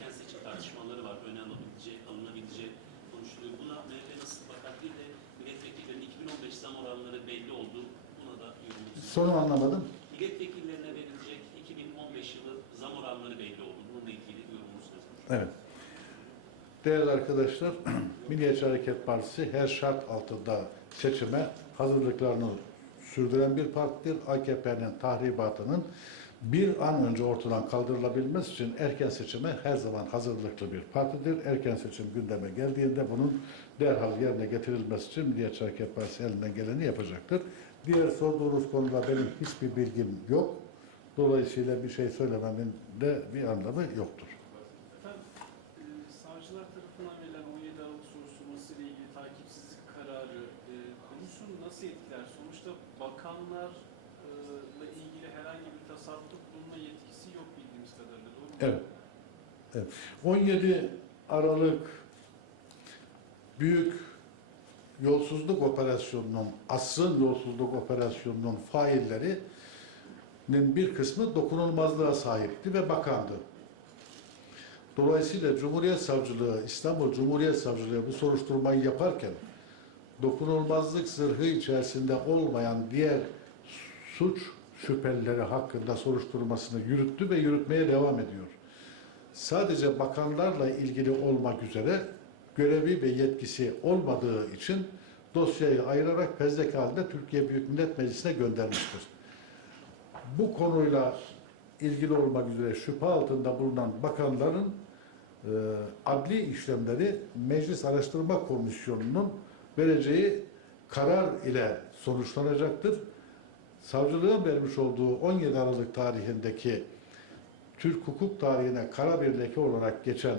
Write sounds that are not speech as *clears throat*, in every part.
erken seçim tartışmaları var. Öne alınabileceği, alınabileceği konuşuluyor. Buna MHP nasıl bakar? Bir de milletvekillerinin 2015 zam oranları belli oldu. Buna da yorumunuzu. Sonu anlamadım. Milletvekillerine verilecek 2015 yılı zam oranları belli oldu. Bununla ilgili yorumunuz nedir? Evet. Değerli arkadaşlar, *clears throat* Milliyetçi Hareket Partisi her şart altında seçime hazırlıklarını sürdüren bir partidir. AKP'nin tahribatının bir an önce ortadan kaldırılabilmesi için erken seçime her zaman hazırlıklı bir partidir. Erken seçim gündeme geldiğinde bunun derhal yerine getirilmesi için Milliyetçi Hareket Partisi elinden geleni yapacaktır. Diğer sorduğunuz konuda benim hiçbir bilgim yok. Dolayısıyla bir şey söylememin de bir anlamı yoktur. Efendim, e, savcılar tarafından verilen 17 Aralık soruşturması ile ilgili takipsizlik kararı e, konusunu nasıl etkiler? Sonuçta bakanlarla ilgili herhangi bir tasarruf bulunma yetkisi yok bildiğimiz kadarıyla. Doğru mu? Evet. Evet. 17 Aralık büyük yolsuzluk operasyonunun, asrın yolsuzluk operasyonunun faillerinin bir kısmı dokunulmazlığa sahipti ve bakandı. Dolayısıyla Cumhuriyet Savcılığı, İstanbul Cumhuriyet Savcılığı bu soruşturmayı yaparken dokunulmazlık zırhı içerisinde olmayan diğer suç şüphelileri hakkında soruşturmasını yürüttü ve yürütmeye devam ediyor. Sadece bakanlarla ilgili olmak üzere görevi ve yetkisi olmadığı için dosyayı ayırarak fezleke halinde Türkiye Büyük Millet Meclisi'ne göndermiştir. Bu konuyla ilgili olmak üzere şüphe altında bulunan bakanların e, adli işlemleri Meclis Araştırma Komisyonu'nun vereceği karar ile sonuçlanacaktır. Savcılığın vermiş olduğu 17 Aralık tarihindeki Türk hukuk tarihine kara bir leke olarak geçen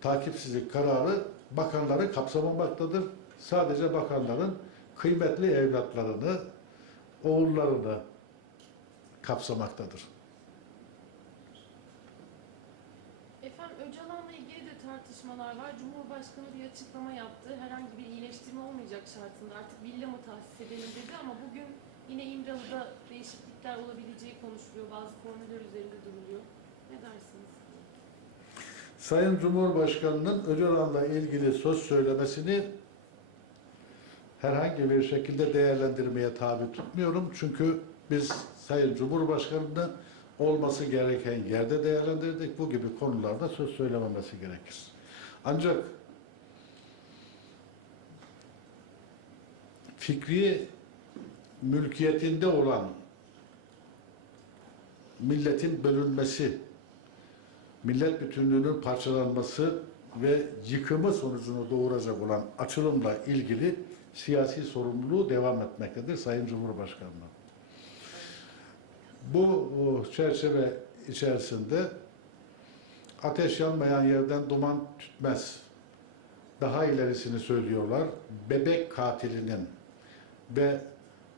takipsizlik kararı bakanları kapsamamaktadır. Sadece bakanların kıymetli evlatlarını, oğullarını kapsamaktadır. Efendim Öcalan'la ilgili de tartışmalar var. Cumhurbaşkanı bir açıklama yaptı. Herhangi bir iyileştirme olmayacak şartında artık villa mı tahsis edelim dedi ama bugün yine İmralı'da değişiklikler olabileceği konuşuluyor. Bazı formüller üzerinde duruluyor. Ne dersiniz? Sayın Cumhurbaşkanı'nın Öcalan'la ilgili söz söylemesini herhangi bir şekilde değerlendirmeye tabi tutmuyorum. Çünkü biz Sayın Cumhurbaşkanı'nı olması gereken yerde değerlendirdik. Bu gibi konularda söz söylememesi gerekir. Ancak fikri mülkiyetinde olan milletin bölünmesi, millet bütünlüğünün parçalanması ve yıkımı sonucunu doğuracak olan açılımla ilgili siyasi sorumluluğu devam etmektedir Sayın Cumhurbaşkanı'nın. Bu çerçeve içerisinde ateş yanmayan yerden duman tütmez. Daha ilerisini söylüyorlar. Bebek katilinin ve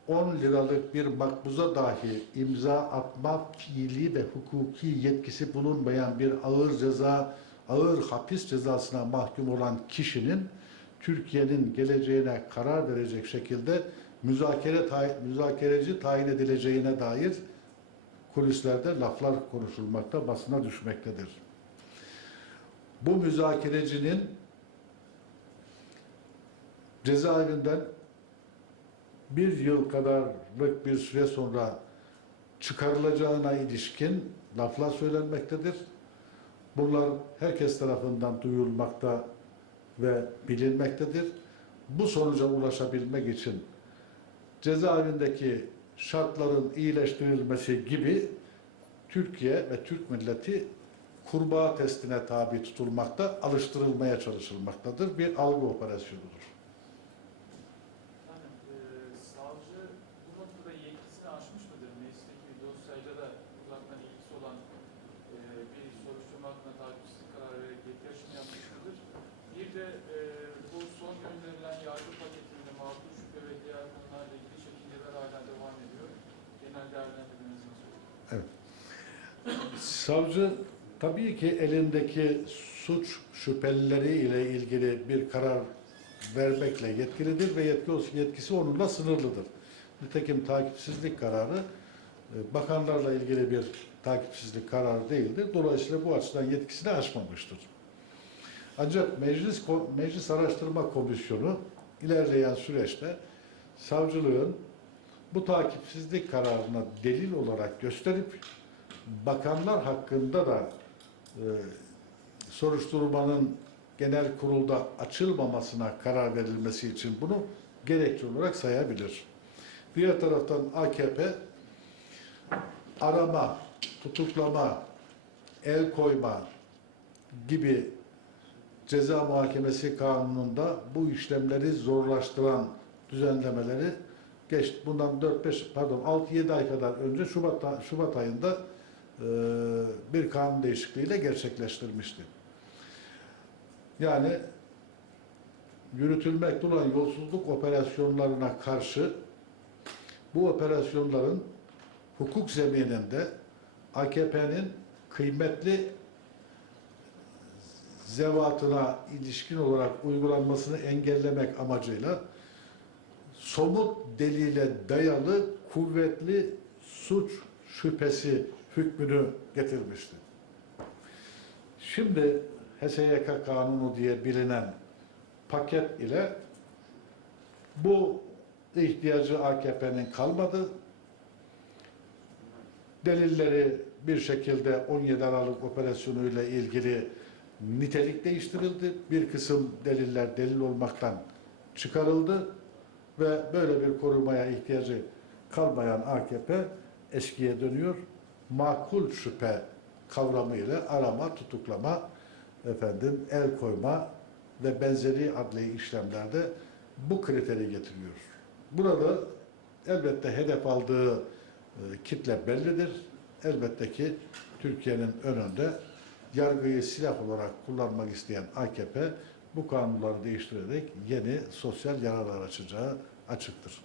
10 liralık bir makbuza dahi imza atma fiili ve hukuki yetkisi bulunmayan bir ağır ceza, ağır hapis cezasına mahkum olan kişinin Türkiye'nin geleceğine karar verecek şekilde müzakere tay- müzakereci tayin edileceğine dair kulislerde laflar konuşulmakta, basına düşmektedir. Bu müzakerecinin cezaevinden bir yıl kadarlık bir süre sonra çıkarılacağına ilişkin laflar söylenmektedir. Bunlar herkes tarafından duyulmakta ve bilinmektedir. Bu sonuca ulaşabilmek için cezaevindeki şartların iyileştirilmesi gibi Türkiye ve Türk milleti kurbağa testine tabi tutulmakta, alıştırılmaya çalışılmaktadır. Bir algı operasyonudur. Efendim, e, savcı bu noktada yetkisini aşmış mıdır? Meclisteki bir dosyayla da uzaktan ilgisi olan e, bir soruşturma hakkında takipsizlik kararı vererek yetki aşımı yapmış mıdır? Bir de e, bu son gönderilen yargı paketinde makul şüphe ve diğer konularla ilgili çekinceler hala devam ediyor. Genel değerlendirmenizi olur? Savcı tabii ki elindeki suç şüphelileri ile ilgili bir karar vermekle yetkilidir ve yetki, yetkisi onunla sınırlıdır. Nitekim takipsizlik kararı e, bakanlarla ilgili bir takipsizlik kararı değildir. Dolayısıyla bu açıdan yetkisini aşmamıştır. Ancak Meclis Meclis Araştırma Komisyonu ilerleyen süreçte savcılığın bu takipsizlik kararına delil olarak gösterip bakanlar hakkında da e, soruşturmanın genel kurulda açılmamasına karar verilmesi için bunu gerekçe olarak sayabilir. Diğer taraftan AKP arama, tutuklama, el koyma gibi ceza muhakemesi kanununda bu işlemleri zorlaştıran düzenlemeleri geç bundan 4-5 pardon 6-7 ay kadar önce Şubat Şubat ayında e, bir kanun değişikliğiyle gerçekleştirmişti. Yani yürütülmekte olan yolsuzluk operasyonlarına karşı bu operasyonların hukuk zemininde AKP'nin kıymetli zevatına ilişkin olarak uygulanmasını engellemek amacıyla somut delile dayalı kuvvetli suç şüphesi hükmünü getirmişti. Şimdi HSYK kanunu diye bilinen paket ile bu ihtiyacı AKP'nin kalmadı. Delilleri bir şekilde 17 Aralık operasyonu ile ilgili nitelik değiştirildi. Bir kısım deliller delil olmaktan çıkarıldı ve böyle bir korumaya ihtiyacı kalmayan AKP eskiye dönüyor. Makul şüphe kavramı ile arama, tutuklama, efendim el koyma ve benzeri adli işlemlerde bu kriteri getiriyor. Burada elbette hedef aldığı e, kitle bellidir. Elbette ki Türkiye'nin önünde yargıyı silah olarak kullanmak isteyen AKP bu kanunları değiştirerek yeni sosyal yaralar açacağı açıktır.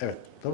Evet, tamam.